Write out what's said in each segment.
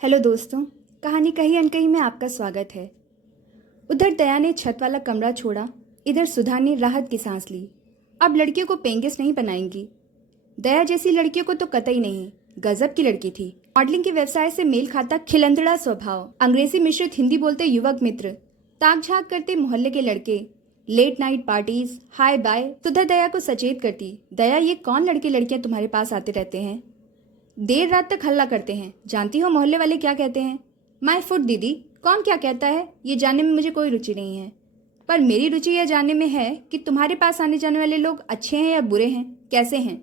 Hello दोस्तों, कहानी कहीं अनकहीं में आपका स्वागत है। उधर दया ने छत वाला कमरा छोड़ा, इधर सुधा ने राहत की सांस ली। अब लड़कियों को पेंगेस नहीं बनाएंगी। दया जैसी लड़कियों को तो कतई नहीं। गजब की लड़की थी। मॉडलिंग के व्यवसाय से मेल खाता खिलंदड़ा स्वभाव, अंग्रेजी मिश्रित हिंदी बोलते युवक मित्र, ताक झाक करते मोहल्ले के लड़के, late night parties, hi bye. Sudha Daya को सचेत करती, दया ये कौन लड़के लड़कियां तुम्हारे पास आते रहते हैं, देर रात तक हल्ला करते हैं। जानती हो मोहल्ले वाले क्या कहते हैं? माय फुट दीदी। कौन क्या कहता है ये जानने में मुझे कोई रुचि नहीं है, पर मेरी रुचि यह जानने में है कि तुम्हारे पास आने जाने वाले लोग अच्छे हैं या बुरे हैं, कैसे हैं।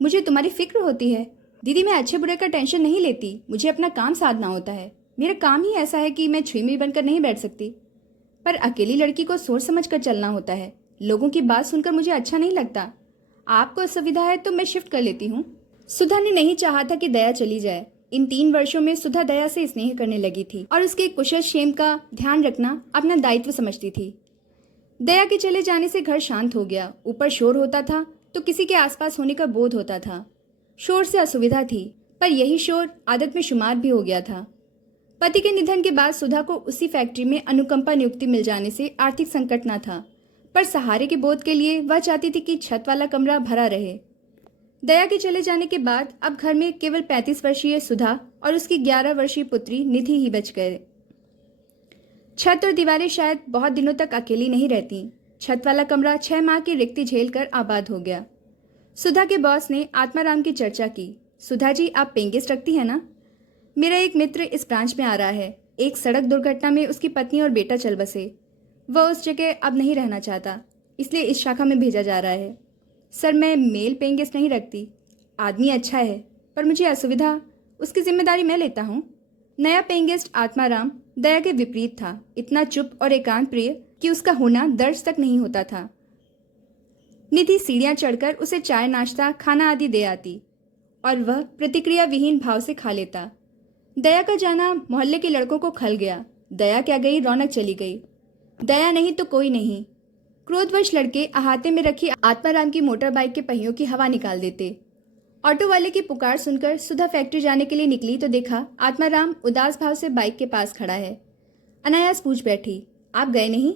मुझे तुम्हारी फिक्र होती है दीदी। मैं अच्छे बुरे का टेंशन नहीं लेती, मुझे अपना काम साधना होता है। मेरा काम ही ऐसा है कि मैं छुई बनकर नहीं बैठ सकती। पर अकेली लड़की को सोच समझ कर चलना होता है। लोगों की बात सुनकर मुझे अच्छा नहीं लगता। आपको असुविधा है तो मैं शिफ्ट कर लेती हूँ। सुधा ने नहीं चाहा था कि दया चली जाए। इन 3 वर्षों में सुधा दया से स्नेह करने लगी थी और उसके कुशल क्षेम का ध्यान रखना अपना दायित्व समझती थी। दया के चले जाने से घर शांत हो गया। ऊपर शोर होता था तो किसी के आसपास होने का बोध होता था। शोर से असुविधा थी, पर यही शोर आदत में शुमार भी हो गया था। पति के निधन के बाद सुधा को उसी फैक्ट्री में अनुकंपा नियुक्ति मिल जाने से आर्थिक संकट न था, पर सहारे के बोध के लिए वह चाहती थी कि छत वाला कमरा भरा रहे। दया के चले जाने के बाद अब घर में केवल 35 वर्षीय सुधा और उसकी 11 वर्षीय पुत्री निधि ही बच गए। छत और दीवारें शायद बहुत दिनों तक अकेली नहीं रहती। छत वाला कमरा 6 माह की रिक्ति झेलकर आबाद हो गया। सुधा के बॉस ने आत्माराम की चर्चा की। सुधा जी, आप पेंगेस्ट रखती है ना? मेरा एक मित्र इस ब्रांच में आ रहा है। एक सड़क दुर्घटना में उसकी पत्नी और बेटा चल बसे। वह उस जगह अब नहीं रहना चाहता, इसलिए इस शाखा में भेजा जा रहा है। सर, मैं मेल पेइंग गेस्ट नहीं रखती। आदमी अच्छा है, पर मुझे असुविधा, उसकी जिम्मेदारी मैं लेता हूँ। नया पेइंग गेस्ट आत्माराम दया के विपरीत था। इतना चुप और एकांत प्रिय कि उसका होना दर्ज तक नहीं होता था। निधि सीढ़ियां चढ़कर उसे चाय नाश्ता खाना आदि दे आती और वह प्रतिक्रिया विहीन भाव से खा लेता। दया का जाना मोहल्ले के लड़कों को खल गया। दया क्या गई, रौनक चली गई। दया नहीं तो कोई नहीं। क्रोधवश लड़के अहाते में रखी आत्माराम की मोटर बाइक के पहियों की हवा निकाल देते। ऑटो वाले की पुकार सुनकर सुधा फैक्ट्री जाने के लिए निकली तो देखा आत्माराम उदास भाव से बाइक के पास खड़ा है। अनायास पूछ बैठी, आप गए नहीं?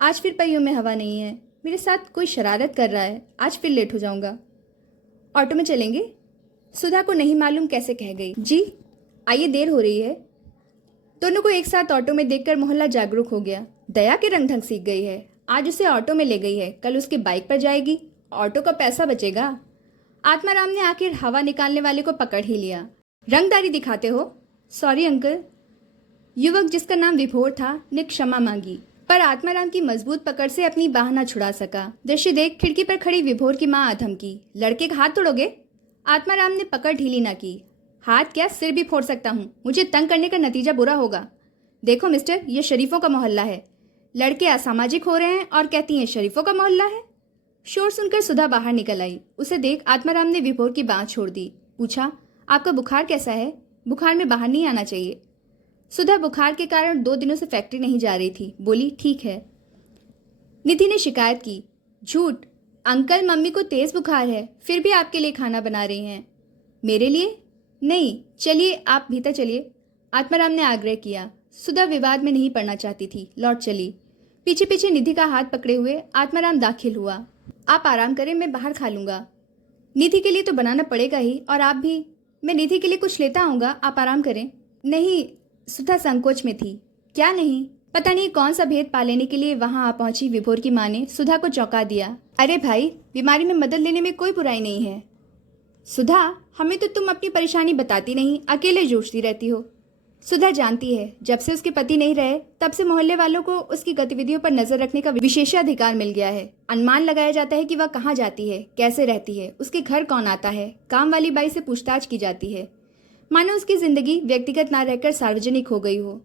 आज फिर पहियों में हवा नहीं है। मेरे साथ कोई शरारत कर रहा है। आज फिर लेट हो जाऊंगा। ऑटो में चलेंगे? सुधा को नहीं मालूम कैसे कह गई, जी आइए, देर हो रही है। दोनों को एक साथ ऑटो में देखकर मोहल्ला जागरूक हो गया। दया के रंग ढंग सीख गई है। आज उसे ऑटो में ले गई है, कल उसकी बाइक पर जाएगी। ऑटो का पैसा बचेगा। आत्माराम ने आखिर हवा निकालने वाले को पकड़ ही लिया। रंगदारी दिखाते हो? Sorry uncle. युवक, जिसका नाम विभोर था, ने क्षमा मांगी, पर आत्माराम की मजबूत पकड़ से अपनी बाह न छुड़ा सका। दृश्य देख खिड़की पर खड़ी विभोर की मां अधम की, लड़के का हाथ तोड़ोगे? आत्माराम ने पकड़ ढीली न की। हाथ क्या, सिर भी फोड़ सकता हूँ। मुझे तंग करने का नतीजा बुरा होगा। देखो मिस्टर, ये शरीफों का मोहल्ला है। लड़के असामाजिक हो रहे हैं और कहती हैं शरीफों का मोहल्ला है। शोर सुनकर सुधा बाहर निकल आई। उसे देख आत्माराम ने विभोर की बांह छोड़ दी। पूछा, आपका बुखार कैसा है? बुखार में बाहर नहीं आना चाहिए। सुधा बुखार के कारण 2 दिनों से फैक्ट्री नहीं जा रही थी। बोली, ठीक है। निधि ने शिकायत की, झूठ। अंकल, मम्मी को तेज बुखार है, फिर भी आपके लिए खाना बना रही हैं। मेरे लिए नहीं, चलिए आप भीतर चलिए, आत्माराम ने आग्रह किया। सुधा विवाद में नहीं पड़ना चाहती थी, लौट चली। पीछे पीछे निधि का हाथ पकड़े हुए आत्माराम दाखिल हुआ। आप आराम करें, मैं बाहर खा लूंगा। निधि के लिए तो बनाना पड़ेगा ही, और आप भी। मैं निधि के लिए कुछ लेता आऊंगा, आप आराम करें। नहीं, सुधा संकोच में थी। क्या नहीं? पता नहीं कौन सा भेद पा लेने के लिए वहां आ पहुंची विभोर की मां ने सुधा को चौंका दिया। अरे भाई, बीमारी में मदद लेने में कोई बुराई नहीं है। सुधा, हमें तो तुम अपनी परेशानी बताती नहीं, अकेले जूझती रहती हो। सुधा जानती है, जब से उसके पति नहीं रहे तब से मोहल्ले वालों को उसकी गतिविधियों पर नजर रखने का विशेषाधिकार मिल गया है। अनुमान लगाया जाता है कि वह कहाँ जाती है, कैसे रहती है, उसके घर कौन आता है। काम वाली बाई से पूछताछ की जाती है, मानो उसकी जिंदगी व्यक्तिगत ना रहकर सार्वजनिक हो गई हो।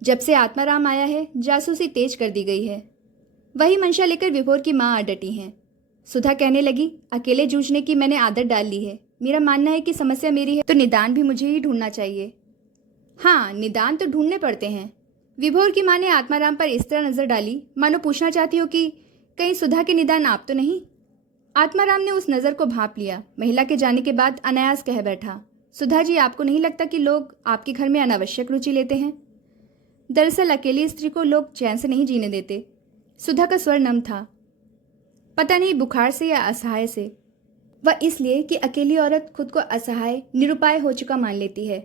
जब से आत्माराम आया है, जासूसी तेज कर दी गई है। वही मंशा लेकर विभोर की माँ आ डटी हैं। सुधा कहने लगी, अकेले जूझने की मैंने आदत डाल ली है। मेरा मानना है कि समस्या मेरी है तो निदान भी मुझे ही ढूंढना चाहिए। हाँ, निदान तो ढूंढने पड़ते हैं। विभोर की मां ने आत्माराम पर इस तरह नजर डाली मानो पूछना चाहती हो कि कहीं सुधा के निदान आप तो नहीं। आत्माराम ने उस नजर को भांप लिया। महिला के जाने के बाद अनायास कह बैठा, सुधा जी, आपको नहीं लगता कि लोग आपके घर में अनावश्यक रुचि लेते हैं? दरअसल अकेली स्त्री को लोग चैन से नहीं जीने देते। सुधा का स्वर नम था, पता नहीं बुखार से या असहाय से। वह इसलिए कि अकेली औरत खुद को असहाय, निरुपाय हो चुका मान लेती है।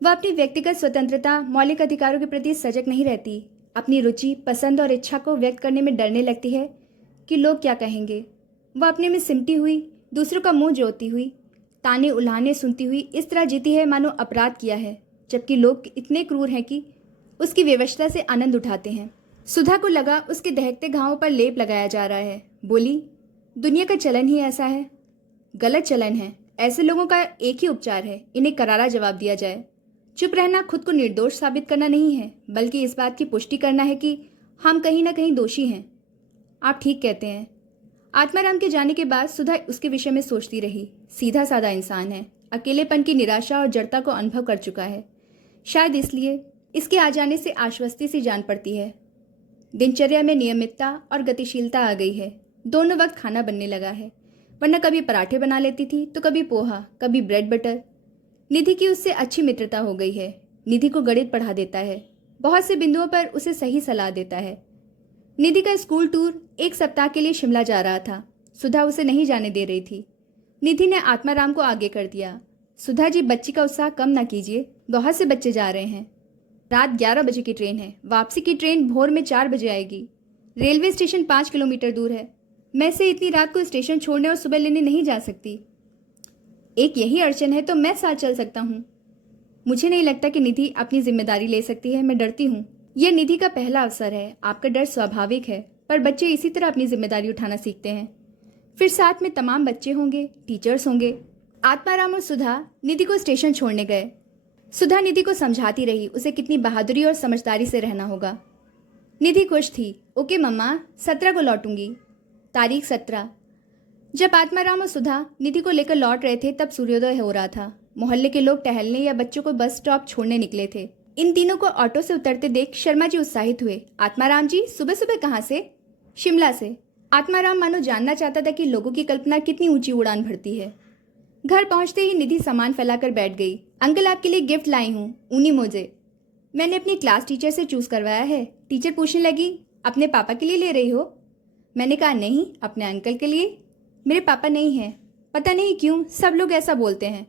वह अपनी व्यक्तिगत स्वतंत्रता, मौलिक अधिकारों के प्रति सजग नहीं रहती। अपनी रुचि, पसंद और इच्छा को व्यक्त करने में डरने लगती है कि लोग क्या कहेंगे। वह अपने में सिमटी हुई, दूसरों का मुंह जोती हुई, ताने उल्हाने सुनती हुई इस तरह जीती है मानो अपराध किया है, जबकि लोग इतने क्रूर हैं कि उसकी व्यवस्था से आनंद उठाते हैं। सुधा को लगा उसके दहकते घावों पर लेप लगाया जा रहा है। बोली, दुनिया का चलन ही ऐसा है। गलत चलन है। ऐसे लोगों का एक ही उपचार है, इन्हें करारा जवाब दिया जाए। चुप रहना खुद को निर्दोष साबित करना नहीं है, बल्कि इस बात की पुष्टि करना है कि हम कहीं ना कहीं दोषी हैं। आप ठीक कहते हैं। आत्माराम के जाने के बाद सुधा उसके विषय में सोचती रही। सीधा साधा इंसान है, अकेलेपन की निराशा और जड़ता को अनुभव कर चुका है। शायद इसलिए इसके आ जाने से आश्वस्ति सी जान पड़ती है। दिनचर्या में नियमितता और गतिशीलता आ गई है। दोनों वक्त खाना बनने लगा है, वरना कभी पराठे बना लेती थी तो कभी पोहा, कभी ब्रेड बटर। निधि की उससे अच्छी मित्रता हो गई है। निधि को गणित पढ़ा देता है, बहुत से बिंदुओं पर उसे सही सलाह देता है। निधि का स्कूल टूर एक सप्ताह के लिए शिमला जा रहा था। सुधा उसे नहीं जाने दे रही थी। निधि ने आत्माराम को आगे कर दिया। सुधा जी, बच्ची का उत्साह कम ना कीजिए, बहुत से बच्चे जा रहे हैं। रात 11 बजे की ट्रेन है, वापसी की ट्रेन भोर में 4 बजे आएगी। रेलवे स्टेशन 5 किलोमीटर दूर है। मैं से इतनी रात को स्टेशन छोड़ने और सुबह लेने नहीं जा सकती। एक यही अड़चन है तो मैं साथ चल सकता हूँ। मुझे नहीं लगता कि निधि अपनी जिम्मेदारी ले सकती है, मैं डरती हूँ। यह निधि का पहला अवसर है। आपका डर स्वाभाविक है, पर बच्चे इसी तरह अपनी जिम्मेदारी उठाना सीखते हैं। फिर साथ में तमाम बच्चे होंगे, टीचर्स होंगे। आत्माराम और सुधा निधि को स्टेशन छोड़ने गए। सुधा निधि को समझाती रही उसे कितनी बहादुरी और समझदारी से रहना होगा। निधि खुश थी। ओके मम्मा, 17 को लौटूंगी। तारीख 17। जब आत्माराम और सुधा निधि को लेकर लौट रहे थे तब सूर्योदय हो रहा था। मोहल्ले के लोग टहलने या बच्चों को बस स्टॉप छोड़ने निकले थे। इन तीनों को ऑटो से उतरते देख शर्मा जी उत्साहित हुए। आत्माराम जी, सुबह सुबह कहाँ से? शिमला से। आत्माराम मानो जानना चाहता था कि लोगों की कल्पना कितनी ऊंची उड़ान भरती है। घर पहुंचते ही निधि सामान फैलाकर बैठ गई। अंकल, आपके लिए गिफ्ट लाई हूँ, ऊनी मोजे। मैंने अपनी क्लास टीचर से चूज करवाया है। टीचर पूछने लगी, अपने पापा के लिए ले रही हो? मैंने कहा नहीं, अपने अंकल के लिए। मेरे पापा नहीं हैं, पता नहीं क्यों सब लोग ऐसा बोलते हैं।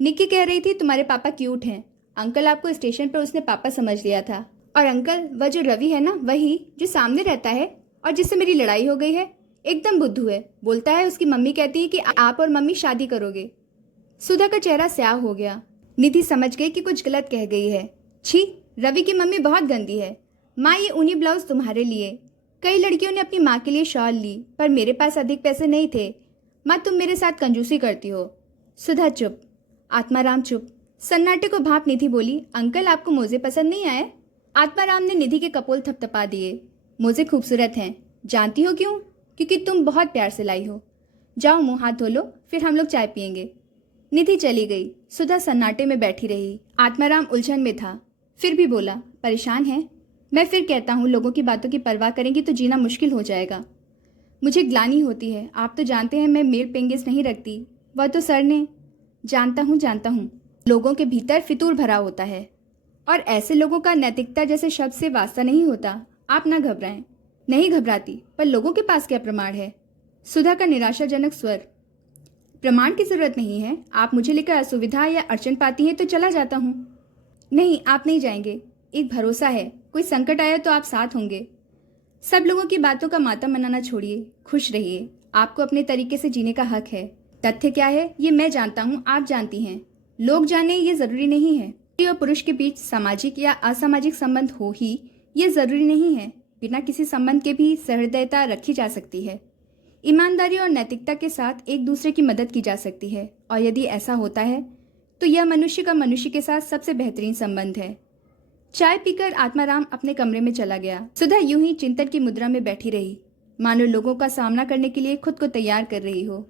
निक्की कह रही थी तुम्हारे पापा क्यूट हैं। अंकल आपको स्टेशन पर उसने पापा समझ लिया था। और अंकल, वह जो रवि है ना, वही जो सामने रहता है और जिससे मेरी लड़ाई हो गई है, एकदम बुद्धू है। बोलता है उसकी मम्मी कहती है कि आप और मम्मी शादी करोगे। सुधा का चेहरा स्याह हो गया। निधि समझ गई कि कुछ गलत कह गई है। छी, रवि की मम्मी बहुत गंदी है। माँ, ये ऊनी ब्लाउज तुम्हारे लिए। कई लड़कियों ने अपनी माँ के लिए शॉल ली, पर मेरे पास अधिक पैसे नहीं थे। माँ, तुम मेरे साथ कंजूसी करती हो। सुधा चुप। आत्माराम चुप। सन्नाटे को भाप निधि बोली, अंकल आपको मोजे पसंद नहीं आए? आत्माराम ने निधि के कपोल थपथपा दिए। मोजे खूबसूरत हैं। जानती हो क्यों? क्योंकि तुम बहुत प्यार से लाई हो। जाओ मुंह हाथ धो लो, फिर हम लोग चाय पियेंगे। निधि चली गई। सुधा सन्नाटे में बैठी रही। आत्माराम उलझन में था, फिर भी बोला, परेशान है? मैं फिर कहता हूँ, लोगों की बातों की परवाह करेंगी तो जीना मुश्किल हो जाएगा। मुझे ग्लानि होती है। आप तो जानते हैं मैं मेल पेंगेस नहीं रखती। वह तो सर ने। जानता हूँ। लोगों के भीतर फितूर भरा होता है और ऐसे लोगों का नैतिकता जैसे शब्द से वास्ता नहीं होता। आप ना घबराएं। नहीं घबराती, पर लोगों के पास क्या प्रमाण है? सुधा का निराशाजनक स्वर। प्रमाण की जरूरत नहीं है। आप मुझे लेकर असुविधा या अड़चन पाती हैं तो चला जाता हूँ। नहीं, आप नहीं जाएंगे। एक भरोसा है, कोई संकट आया तो आप साथ होंगे। सब लोगों की बातों का मातम मनाना छोड़िए, खुश रहिए। आपको अपने तरीके से जीने का हक है। तथ्य क्या है ये मैं जानता हूँ, आप जानती हैं। लोग जाने ये जरूरी नहीं है। स्त्री और पुरुष के बीच सामाजिक या असामाजिक संबंध हो ही ये जरूरी नहीं है। बिना किसी संबंध के भी सहृदयता रखी जा सकती है। ईमानदारी और नैतिकता के साथ एक दूसरे की मदद की जा सकती है, और यदि ऐसा होता है तो यह मनुष्य का मनुष्य के साथ सबसे बेहतरीन संबंध है। चाय पीकर आत्माराम अपने कमरे में चला गया। सुधा यूं ही चिंतन की मुद्रा में बैठी रही, मानो लोगों का सामना करने के लिए खुद को तैयार कर रही हो।